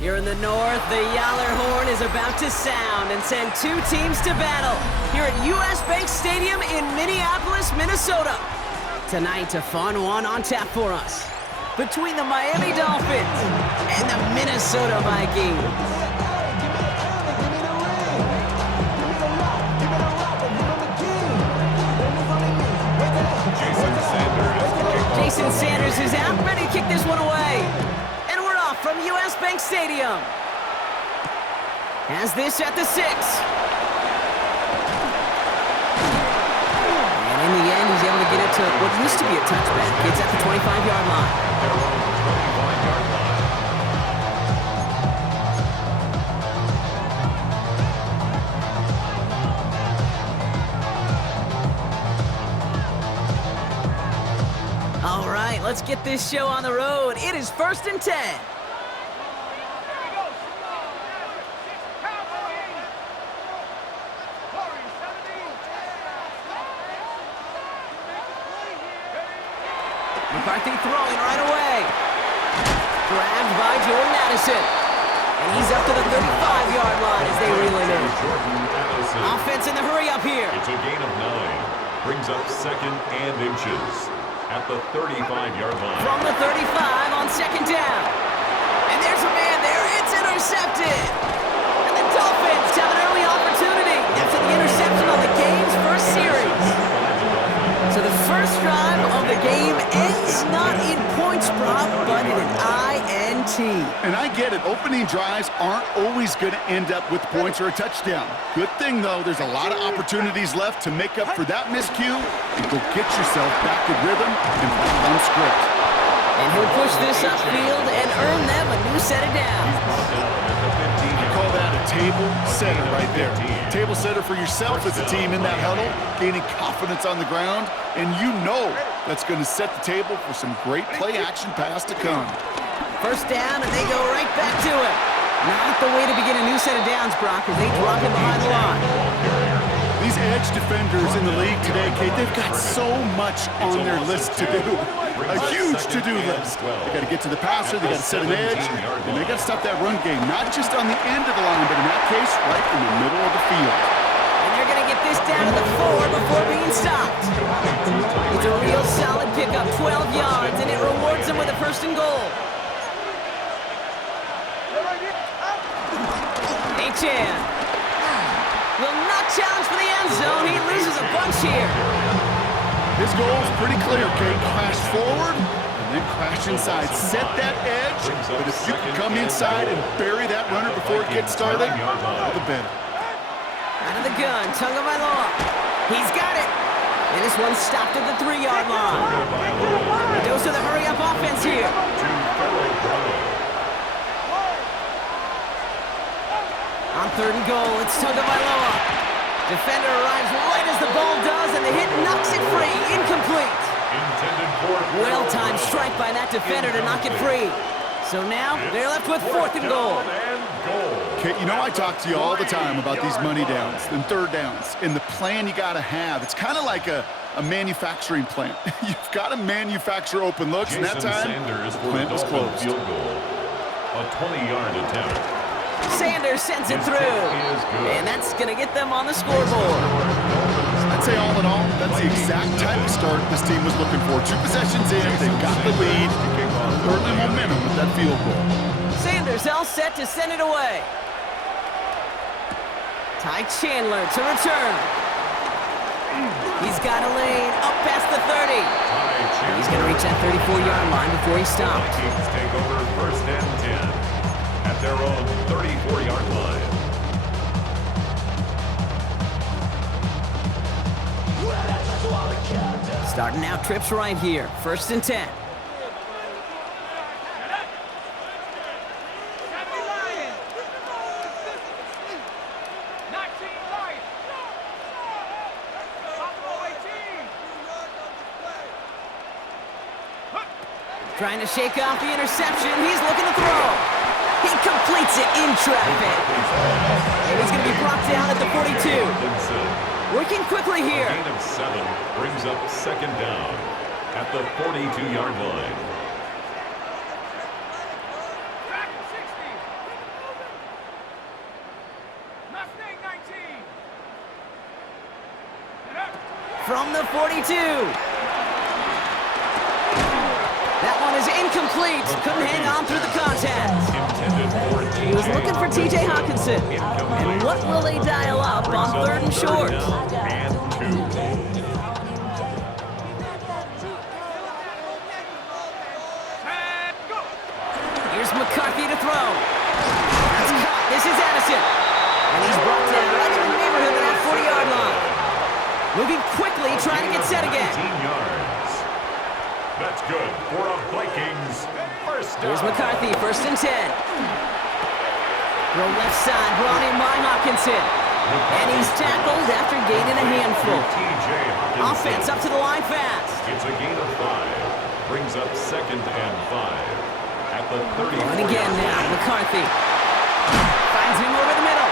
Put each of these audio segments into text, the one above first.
Here in the north, the Yaller horn is about to sound and send two teams to battle here at US Bank Stadium in Minneapolis, Minnesota. Tonight, a fun one on tap for us between the Miami Dolphins and the Minnesota Vikings. Jason Sanders is out, ready to kick this one away. And we're off from US Bank Stadium. Has this at the 6. And in the end, he's able to get it to what used to be a touchback. It's at the 25-yard line. All right, let's get this show on the road. It is 1st and 10. McCarthy throwing right away. Grabbed by Jordan Addison. And he's up to the 35-yard line as they reel it in. Offense in the hurry up here. It's a gain of 9. Brings up 2nd and inches at the 35-yard line. From the 35 on 2nd down. And there's a man there. It's intercepted. And the Dolphins have an early opportunity after the interception on the game's first series. So the first drive of the game ends not in points, Brock, but in an INT. And I get it. Opening drives aren't always going to end up with points or a touchdown. Good thing, though, there's a lot of opportunities left to make up for that miscue and go get yourself back in rhythm and back on script. And he'll push this upfield and earn them a new set of downs. I call that a table setter right there. Table setter for yourself as a team in that huddle, gaining confidence on the ground, and you know that's going to set the table for some great play-action pass to come. First down, and they go right back to it. Not the way to begin a new set of downs, Brock, as they drop him behind the line. These edge defenders in the league today, Kate, they've got so much on their list to do. A huge to-do list. They got to get to the passer, they got to set an edge, and they got to stop that run game, not just on the end of the line, but in that case, right in the middle of the field. And you're going to get this down to the 4 before being stopped. It's a real solid pickup, 12 yards, and it rewards them with a 1st and goal. Achan will not challenge for the end zone. He loses a bunch here. His goal is pretty clear, Kate. Crash forward and then crash inside. Set that edge, but if you can come inside and bury that runner before it gets started, all the better. Out of the gun, Tagovailoa. He's got it. And this one's stopped at the 3-yard line. A dose of the hurry-up offense here. On 3rd and goal, it's Tagovailoa. Defender arrives right as the ball does, and the hit knocks it free. Incomplete. Well-timed strike by that defender to knock it free. So now they're left with 4th and goal. Okay, you know I talk to you all the time about these money downs and 3rd downs and the plan you got to have. It's kind of like a manufacturing plant. You've got to manufacture open looks, and that time, the plant was closed. A 20-yard attempt. Sanders sends it through, and that's going to get them on the scoreboard. I'd say all in all, that's the exact type of start this team was looking for. 2 possessions in, they've got the lead, early momentum with that field goal. Sanders all set to send it away. Ty Chandler to return. He's got a lane up past the 30. He's going to reach that 34-yard line before he stops. Vikings take over 1st and 10 at their own 34-yard line. Starting out trips right here. 1st and 10. Trying to shake off the interception. He's looking to throw. He completes it in traffic. And he's going to be brought down at the 42. Working quickly here. A gain of 7 brings up 2nd down at the 42-yard line. from the 42. That one is incomplete. Couldn't hang on through the contact. He was looking for T.J. Hawkinson. And what will they dial up on 3rd and short? Here's McCarthy to throw. That's caught. This is Addison. And he's brought down right in the neighborhood of that 40-yard line. Moving quickly, trying to get set again. That's good for a Vikings first down. Here's McCarthy, 1st and 10. Throw left side, brought in by Hawkinson. And he's tackled after gaining a handful. Offense up to the line fast. It's a gain of 5. Brings up 2nd and 5. At the 30. And again now, McCarthy. Finds him over the middle.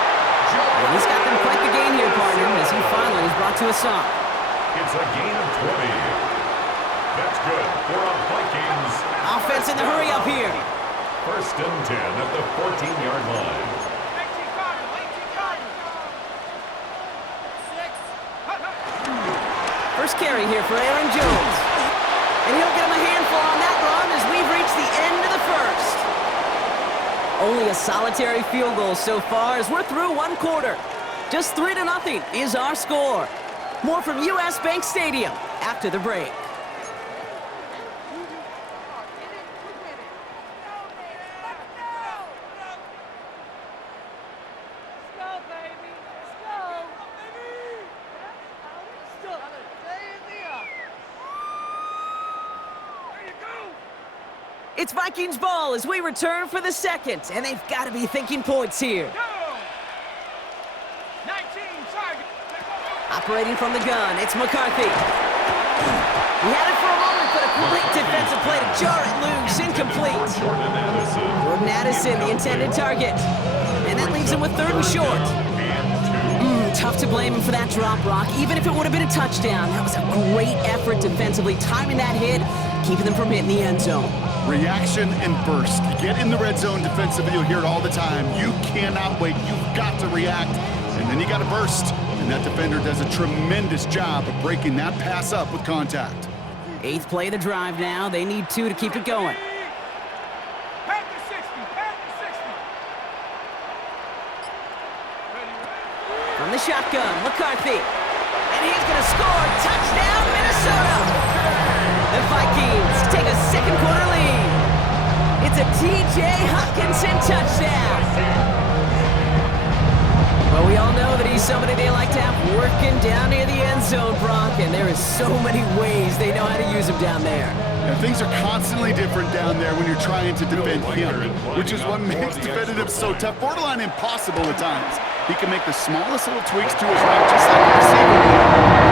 And he's got them quite the gain here, partner, as he finally is brought to a stop. It's a gain of 20. That's good for a Vikings. Offense in the hurry up here. 1st and 10 at the 14-yard line. First carry here for Aaron Jones. And he'll get him a handful on that run as we've reached the end of the first. Only a solitary field goal so far as we're through 1 quarter. Just 3-0 is our score. More from U.S. Bank Stadium after the break. It's Vikings ball as we return for the second, and they've got to be thinking points here. Operating from the gun, it's McCarthy. He had it for a moment, but a great defensive play to jar it loose, incomplete. Jordan Addison, the intended target. And that leaves him with 3rd and short. Tough to blame him for that drop, Rock. Even if it would have been a touchdown, that was a great effort defensively, timing that hit, keeping them from hitting the end zone. Reaction and burst. You get in the red zone defensively, you'll hear it all the time. You cannot wait. You've got to react, and then you got to burst. And that defender does a tremendous job of breaking that pass up with contact. 8th play of the drive now. They need 2 to keep it going. From the shotgun, McCarthy. And he's going to score. Touchdown, Minnesota! The Vikings take a 2nd quarter lead. It's a T.J. Hawkinson touchdown. Well, we all know that he's somebody they like to have working down near the end zone, Brock, and there is so many ways they know how to use him down there. And things are constantly different down there when you're trying to defend him, which is what makes defending him so tough, borderline impossible at times. He can make the smallest little tweaks to his route, just like a receiver.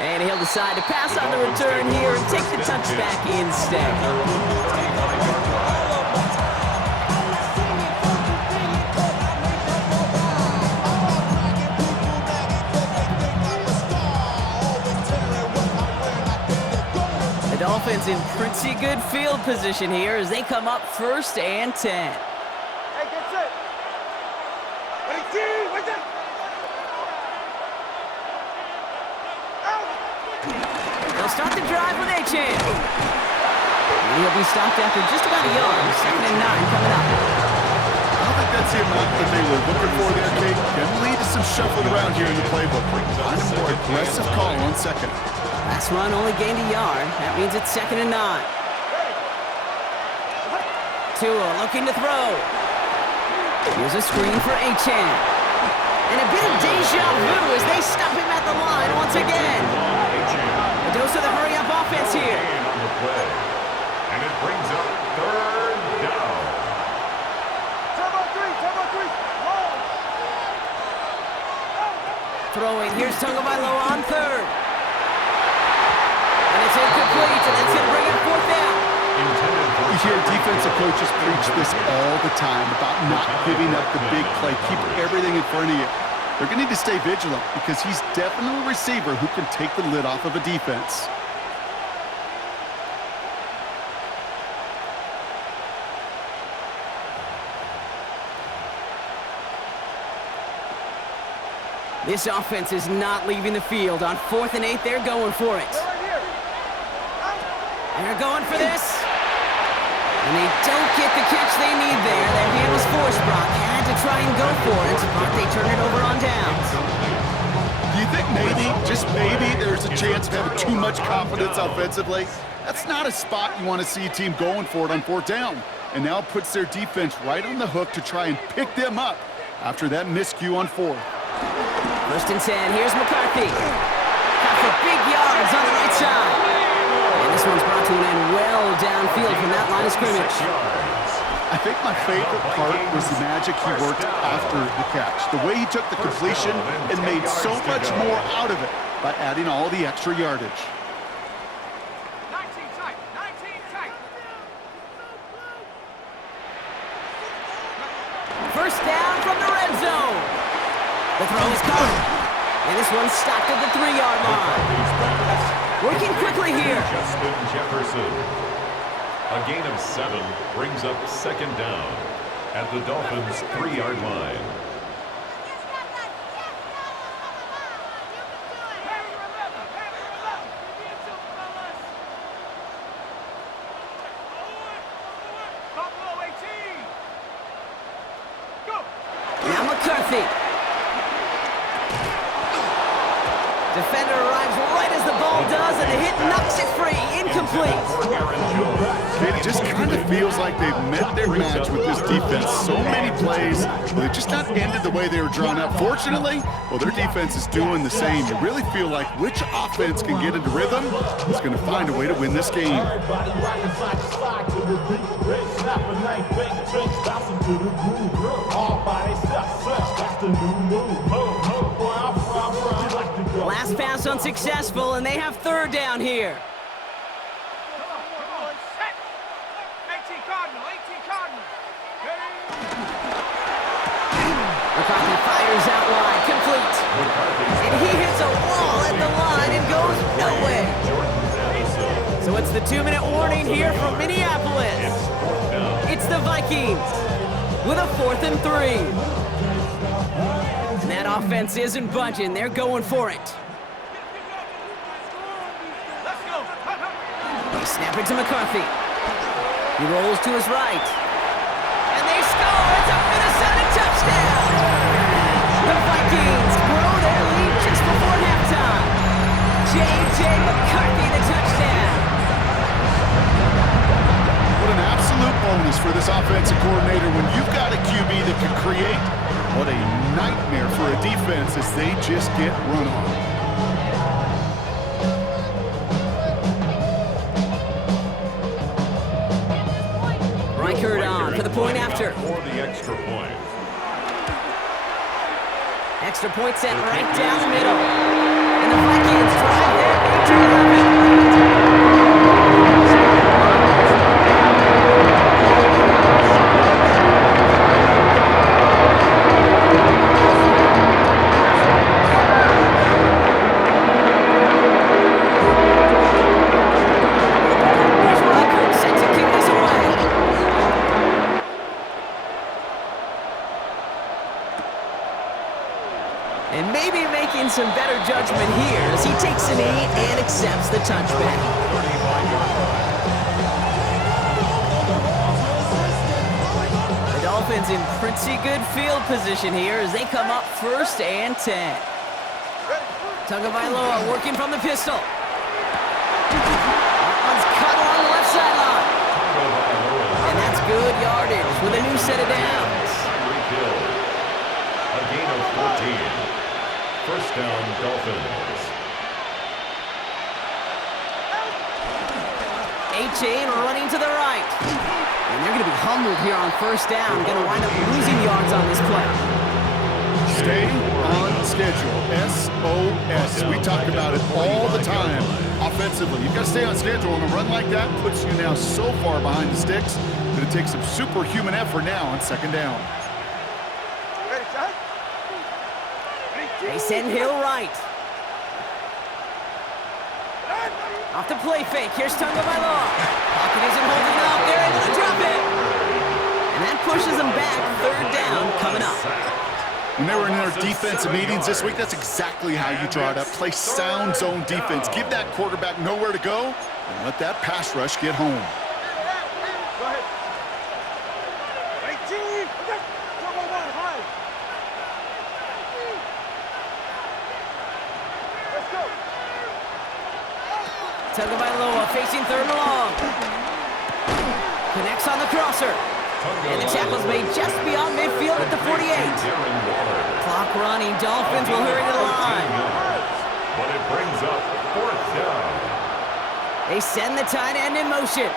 And he'll decide to pass on the return here and take the touchback instead. The Dolphins in pretty good field position here as they come up 1st and 10. Hey, get set. Ready, team, wait there. They'll start the drive with Achan. And he'll be stopped after just about a yard. 2nd and 9 coming up. I don't think that's the amount that they were looking for there, Kate. Can lead to some shuffling around here in the playbook. Find a more aggressive call on 2nd. Last run only gained a yard. That means it's 2nd and 9. Tua looking to throw. Here's a screen for Achan. And a bit of deja vu as they stop him at the line once again. A dose of the hurry-up offense here. And it brings up 3rd down. Turbo 3, long. Throwing, here's Tagovailoa on 3rd. And it's incomplete, and that's going to bring up 4th down. You hear defensive coaches preach this all the time about not giving up the big play. Keep everything in front of you. They're going to need to stay vigilant because he's definitely a receiver who can take the lid off of a defense. This offense is not leaving the field. On 4th and 8, they're going for it. They're going for this. And they don't get the catch they need there. Their hand was forced. Brock had to try and go for it, but they turn it over on downs. Do you think maybe, just maybe, there's a chance of having too much confidence offensively? That's not a spot you want to see a team going for it on 4th down. And now it puts their defense right on the hook to try and pick them up after that miscue on 4th. 1st and 10, here's McCarthy. Got for big yards on the right side. And this one's brought to an end well downfield from that line of scrimmage. I think my favorite part was the magic he worked after the catch. The way he took the completion and made so much more out of it by adding all the extra yardage. 19 tight, 19 tight. 1st down from the red zone. The throw is caught. And this one's stopped at the 3-yard line. Working quickly here. Justin Jefferson. A gain of 7 brings up 2nd down at the Dolphins' 3-yard line. Buffalo 18. Go. Now McCarthy. Defender arrives right as the ball does, and the hit knocks it free. Incomplete. It just kind of feels like they've met their match with this defense. So many plays, but they just not ended the way they were drawn up. Fortunately, well, their defense is doing the same. You really feel like which offense can get into rhythm is going to find a way to win this game. Last pass unsuccessful, and they have 3rd down here. Set. 18 Cardinal, 18 Cardinal. McCarthy fires out wide, complete. And he hits a wall at the line and goes nowhere. So it's the 2-minute warning here from Minneapolis. It's the Vikings with a 4th and 3. And that offense isn't budging. They're going for it. Let's go. They snap it to McCarthy. He rolls to his right. And they score! It's a Minnesota touchdown! The Vikings grow their lead just before halftime. J.J. McCarthy, the touchdown. What an absolute bonus for this offensive coordinator when you've got a QB that can create. What a nightmare for a defense as they just get run on. Reichert on for the point after. For the extra point. Extra point sent right down the middle. And the Vikings drive their 8-11. And maybe making some better judgment here as he takes a knee and accepts the touchback. The Dolphins in pretty good field position here as they come up 1st and 10. Tagovailoa working from the pistol. That one's cut along the left sideline. And that's good yardage with a new set of downs. A gain of 14. 1st down, Dolphins. A-Chain running to the right. And they're going to be humbled here on 1st down. Going to wind up losing yards on this play. Stay on schedule. SOS. We talk about it all the time offensively. You've got to stay on schedule, and a run like that puts you now so far behind the sticks that going to take some superhuman effort now on second down. Ready, set. They send Hill right. Off the play fake. Here's Tagovailoa. Pocket isn't holding up. They're able to drop it. And that pushes them back. Third down coming up. When they were in their defensive meetings this week, that's exactly how you draw it up. Play sound zone defense. Give that quarterback nowhere to go and let that pass rush get home. Go ahead. 18. Turbo one, high. Let's go. Tagovailoa facing third and long. Connects on the crosser. And the tackle's made just beyond midfield at the 48. Clock running. Dolphins will hurry to the line. But it brings up fourth down. They send the tight end in motion.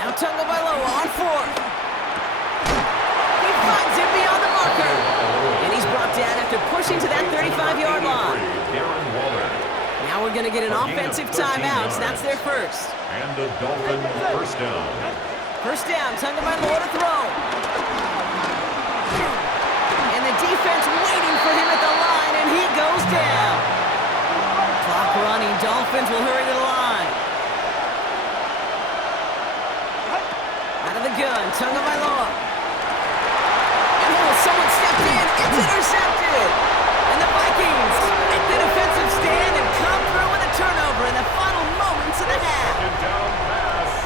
Now Tagovailoa on fourth. He finds it beyond the marker. And he's brought down after pushing to that 35-yard line. Now we're going to get an offensive timeout, so that's their first. And the Dolphins first down. First down, Tagovailoa to throw. And the defense waiting for him at the line, and he goes down. Clock running. Dolphins will hurry to the line. Out of the gun, Tagovailoa. And someone stepped in. It's intercepted. And the Vikings make the defensive stand and come through with a turnover in the final moments of the half.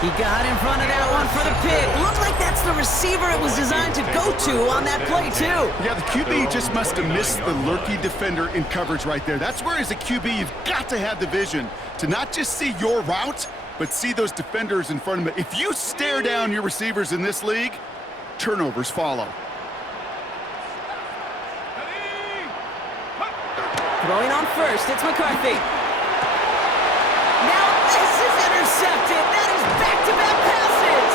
He got in front of that one for the pick. Looks like that's the receiver it was designed to go to on that play, too. Yeah, the QB just must have missed the lurky defender in coverage right there. That's where, as a QB, you've got to have the vision to not just see your route, but see those defenders in front of them. If you stare down your receivers in this league, turnovers follow. Throwing on first, it's McCarthy. Now this is intercepted. That is back-to-back passes.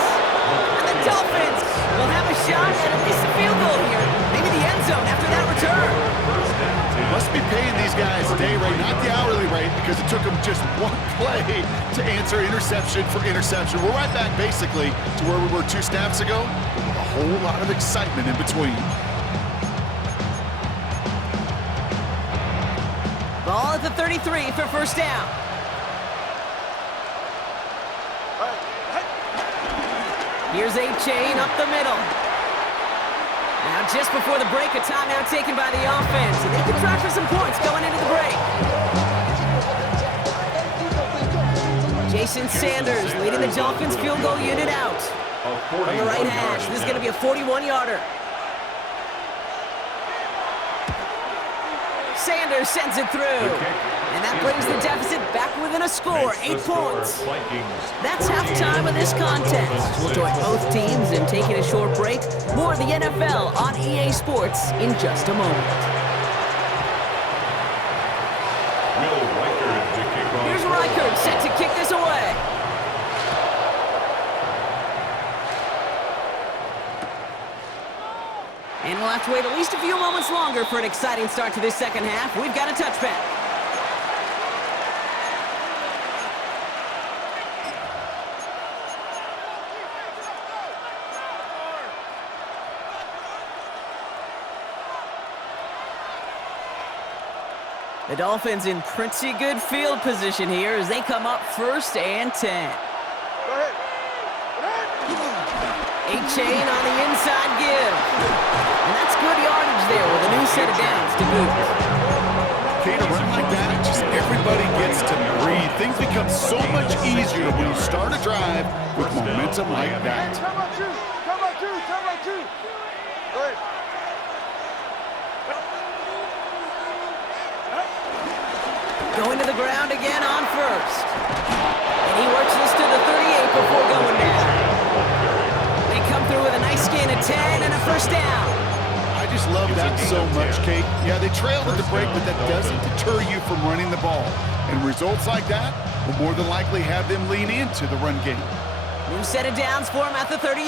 And the Dolphins will have a shot at least a field goal here. Maybe the end zone after that return. Must be paying these guys a day rate, not the hourly rate, because it took them just one play to answer interception for interception. We're right back, basically, to where we were 2 snaps ago, but with a whole lot of excitement in between. Ball at the 33 for first down. Here's A-Chain up the middle. Now just before the break, a timeout taken by the offense. And they can try for some points going into the break. Jason Sanders leading the Dolphins field goal unit out. From the right hash, this is going to be a 41-yarder. Sanders sends it through. And that brings the deficit back within a score, 8 points. That's halftime of this contest. We'll join both teams in taking a short break. More of the NFL on EA Sports in just a moment. Here's Reichert set to kick this away. And we'll have to wait at least a few moments longer for an exciting start to this second half. We've got a touchback. The Dolphins in pretty good field position here as they come up first and 10. Go ahead. A-Chain on the inside give. And that's good yardage there with a new set of downs to boot. Okay, to run like that, just everybody gets to breathe. Things become so much easier when you start a drive with momentum like that. Come on, two. Come on, two. Come on, two. Go ahead. Going to the ground again on first. And he works this to the 38 before going down. They come through with a nice gain of 10 and a first down. I just love that so much, Kate. Yeah, they trailed at the break, but that doesn't deter you from running the ball. And results like that will more than likely have them lean into the run game. New set of downs for him at the 38.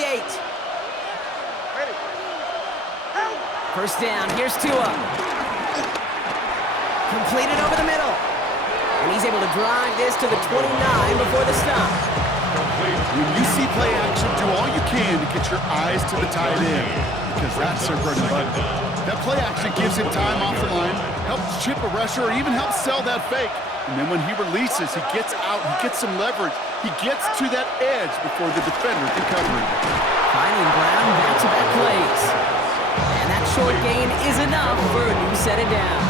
Ready. First down, here's Tua. Completed over the middle. And he's able to drive this to the 29 before the stop. When you see see play action, do all you can to get your eyes to the tight end, because that's their bread and butter. That play action gives him time off the line, helps chip a rusher, or even helps sell that fake. And then when he releases, he gets out, he gets some leverage. He gets to that edge before the defender can cover him. Finding Brown back-to-back plays. And that short gain is enough for a new set of downs.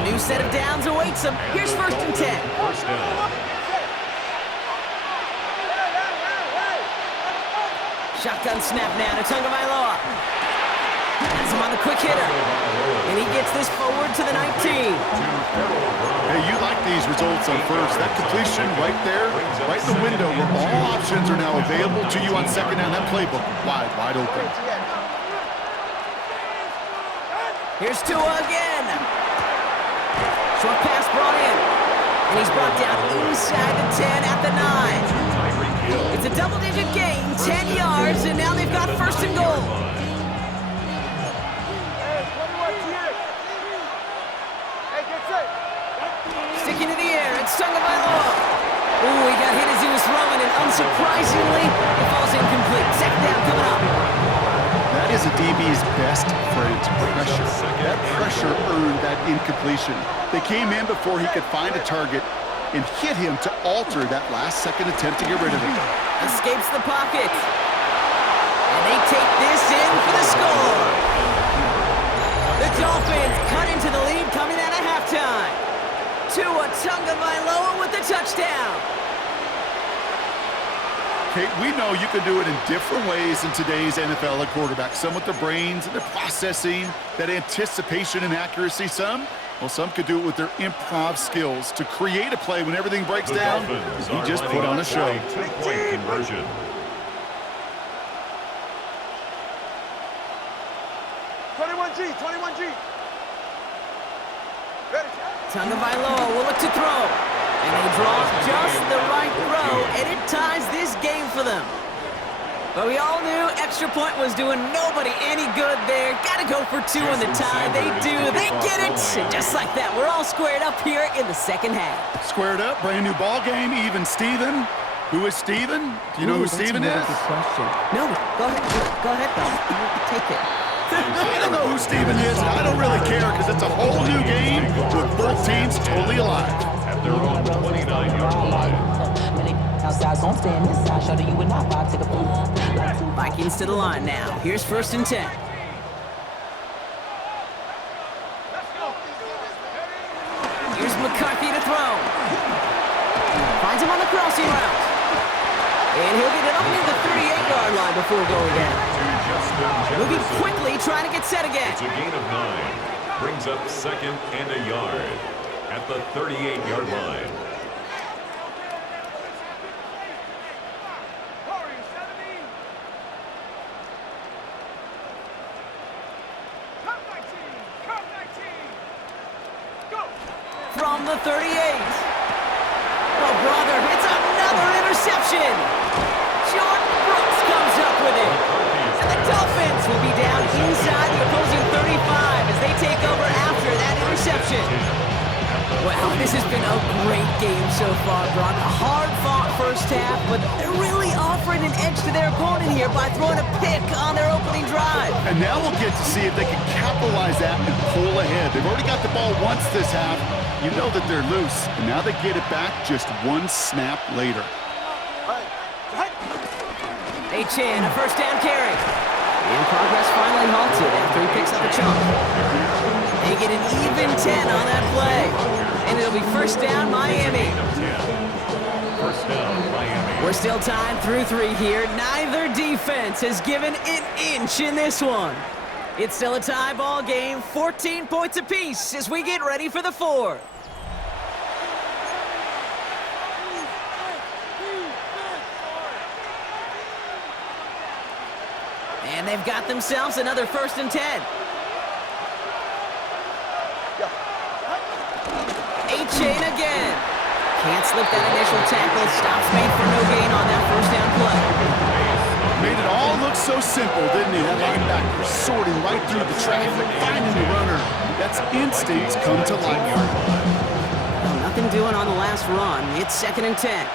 A new set of downs awaits him. Here's 1st and 10. First down. Shotgun snap now to Tagovailoa. Has him on the quick hitter. And he gets this forward to the 19. Hey, you like these results on first. That completion right there, right in the window where all options are now available to you on second down. That playbook wide open. Here's Tua again. Short pass brought in. And he's brought down inside the 10 at the 9. It's a double-digit gain, 10 yards, and now they've got 1st and goal. Sticking to the air, it's Tagovailoa. Ooh, he got hit as he was throwing, and unsurprisingly, it falls incomplete. 2nd down coming up. That is a DB's best friend, pressure. That pressure earned that incompletion. They came in before he could find a target and hit him to alter that last-second attempt to get rid of him. Escapes the pocket. And they take this in for the score. The Dolphins cut into the lead coming out of halftime. Tua Tagovailoa with the touchdown. Kate, we know you can do it in different ways in today's NFL at quarterback. Some with their brains and their processing, that anticipation and accuracy. Some could do it with their improv skills to create a play when everything breaks down. He just put on a show. Two-point conversion. Tagovailoa will look to throw. And he draws just the right throw, and it ties this game for them. But we all knew extra point was doing nobody any good there. Got to go for 2 on the tie. They do. They get it. And just like that, we're all squared up here in the second half. Squared up, brand new ball game, even Steven. Who is Steven? Do you know who Steven is? Good question. No, go ahead. Go ahead, though. Take it. I don't know who Steven is, and I don't really care because it's a whole new game with both teams totally alive. At their own 29-yard line. Vikings to the line now. Here's 1st and 10. Here's McCarthy to throw. Finds him on the crossing route. And he'll get it up near the 38-yard line before going down. Moving quickly, trying to get set again. It's a gain of 9. Brings up 2nd and a yard at the 38-yard line. From the 38. Oh, brother, it's another interception. Jordan Brooks comes up with it. And the Dolphins will be down inside the opposing 35 as they take over after that interception. Wow, this has been a great game so far, Brock. A hard-fought first half, but they're really offering an edge to their opponent here by throwing a pick on their opening drive. And now we'll get to see if they can capitalize that and pull ahead. They've already got the ball once this half. You know that they're loose, and now they get it back just 1 snap later. Chan, a 1st down carry. And progress finally halted after he picks up a chunk. They get an even 10 on that play. And it'll be 1st down, Miami. 1st down, Miami. We're still tied through 3 here. Neither defense has given an inch in this one. It's still a tie ball game, 14 points apiece as we get ready for the 4th. And they've got themselves another 1st and 10. A-Chain again. Can't slip that initial tackle. Stops made for no gain on that 1st down play. Made it all look so simple, didn't he? That linebacker sorting right through the traffic, finding the runner. That's instincts come to life. Well, nothing doing on the last run. It's 2nd and 10.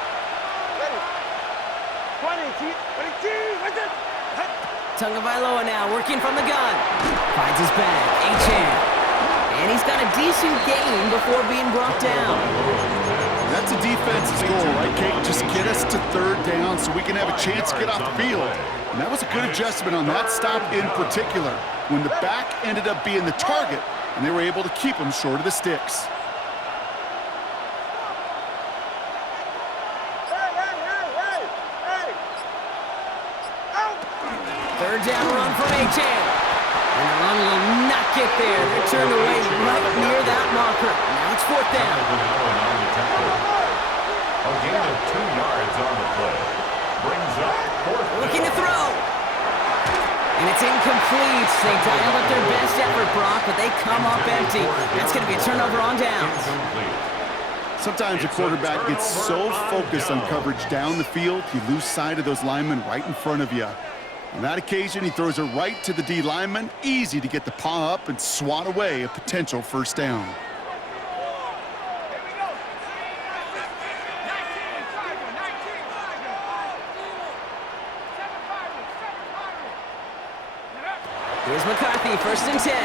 Tagovailoa now working from the gun. Finds his back. Achan. And he's got a decent gain before being brought down. That's a defense's goal, right, Kate? Just get us to third down so we can have a chance to get off the field. And that was a good adjustment on that stop in particular, when the back ended up being the target, and they were able to keep him short of the sticks. Third down run from Achan. And the run will not get there. They're turned away right near that marker. Now it's fourth down. A gain of 2 yards on the play. Brings up fourth down. Looking to throw. And it's incomplete. They dialed up their best effort, Brock, but they come up empty. That's going to be a turnover on downs. Sometimes a quarterback gets so focused on coverage down the field, you lose sight of those linemen right in front of you. On that occasion, he throws it right to the D lineman. Easy to get the paw up and swat away a potential first down. Here's McCarthy, first and 10.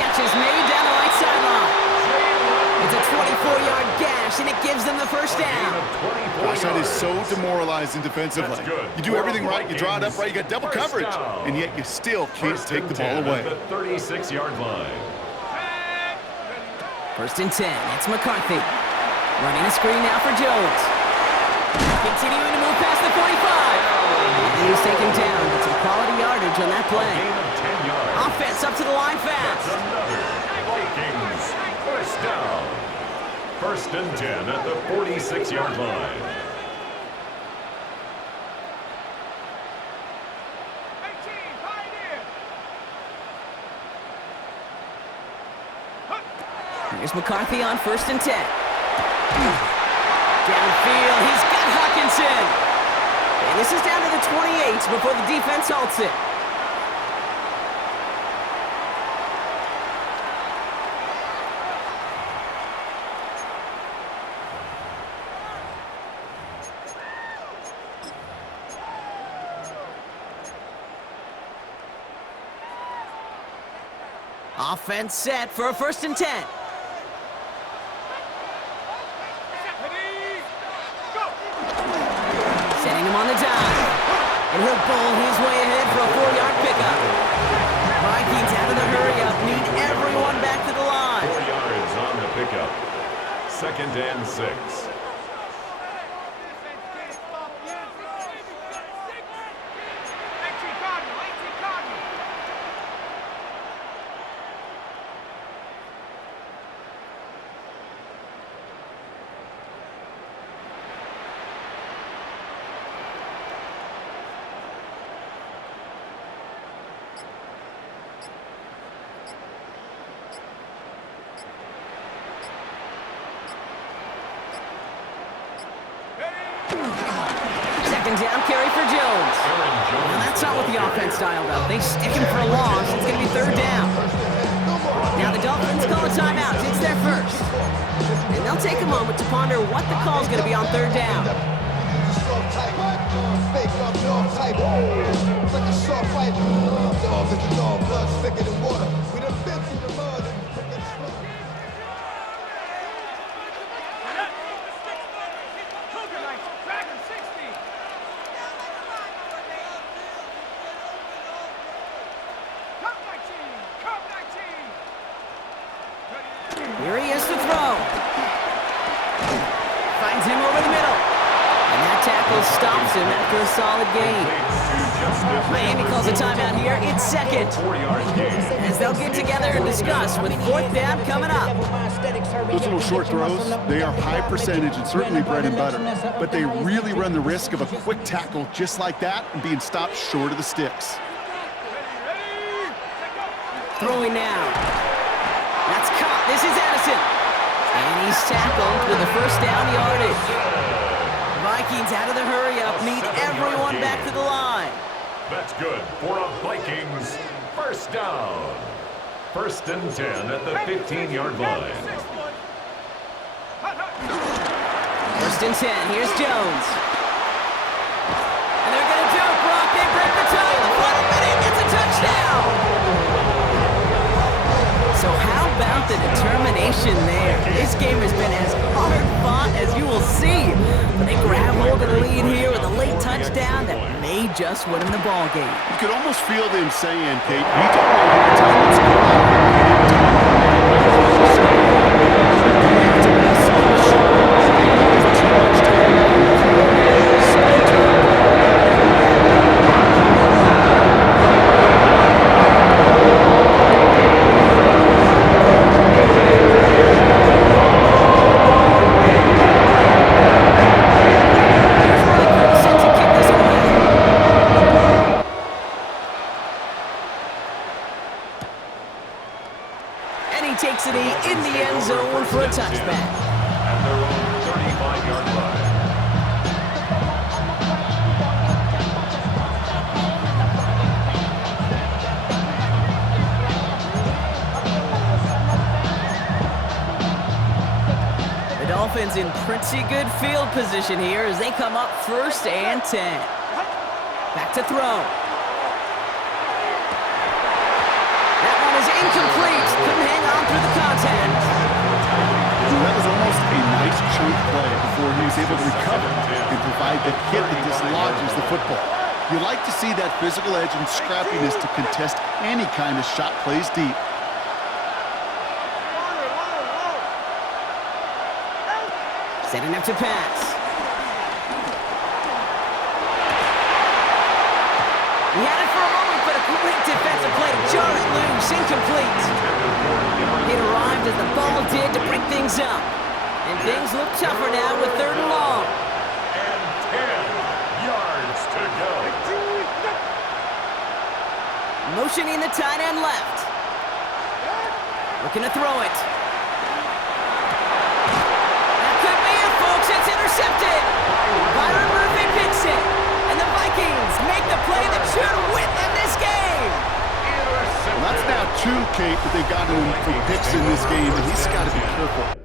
Catch is made down the right sideline. It's a 24-yard gash, and it gives them the first down. Gosh, that is so demoralizing defensively. You do everything right, you draw it up right, you got double coverage, and yet you still can't take the ball away. The 36-yard line. First and 10, it's McCarthy. Running a screen now for Jones. Continuing to move past the 45. And he's taken down. It's some quality yardage on that play. Gain of 10 yards. Offense up to the line fast. That's another Vikings first down. First and 10 at the 46-yard line. Here's McCarthy on first and 10. Downfield, he's got Hawkinson. And this is down to the 28 before the defense halts it. Offense set for a first and 10. Setting him on the dive. And he'll bowl his way ahead for a 4-yard pickup. Vikings out of the hurry-up need everyone back to the line. 4 yards on the pickup. Second and 6. Second down carry for Jones. Well, that's not what the offense dialed up. They stick him for a loss. It's going to be third down. Now the Dolphins call a timeout. It's their first. And they'll take a moment to ponder what the call is going to be on third down. Here he is to throw. Finds him over the middle. And that tackle stops him after a solid gain. Miami calls a timeout here. It's second. As they'll get together and discuss with fourth down coming up. Those little short throws, they are high percentage and certainly bread and butter. But they really run the risk of a quick tackle just like that and being stopped short of the sticks. Throwing now. That's caught. This is Addison. And he's tackled with a first down yardage. Vikings out of the hurry-up need everyone back to the line. That's good for a Vikings first down. First and 10 at the 15-yard line. First First and 10. Here's Jones. And they're going to do it, Brock. They break the tie in the final minute. It's a touchdown. So how about the determination there? This game has been as hard-fought as you will see. But they grab hold of the lead here with a late touchdown that may just win them the ball game. You could almost feel them saying, Kate, we don't know every time what's going on. Takes it in the end zone for a touchback. At their own 35-yard line. The Dolphins in pretty good field position here as they come up first and 10. Back to throw. Incomplete. Couldn't hang on through the contact. That was almost a nice chunk play before he was able to recover and provide the hit that dislodges the football. You like to see that physical edge and scrappiness to contest any kind of shot plays deep. Setting up to pass. He had it for a moment, but a great defensive play to jar it loose. Incomplete. It arrived as the ball did to break things up. And things look tougher now with 3rd and long. And 10 yards to go. Motioning the tight end left. Looking to throw it. That could be it, folks. It's intercepted. Byron Murphy picks it. And the Vikings make the play that should win them this game. Well, that's now 2, Kate, that they got him for picks in this game, and he's got to be careful.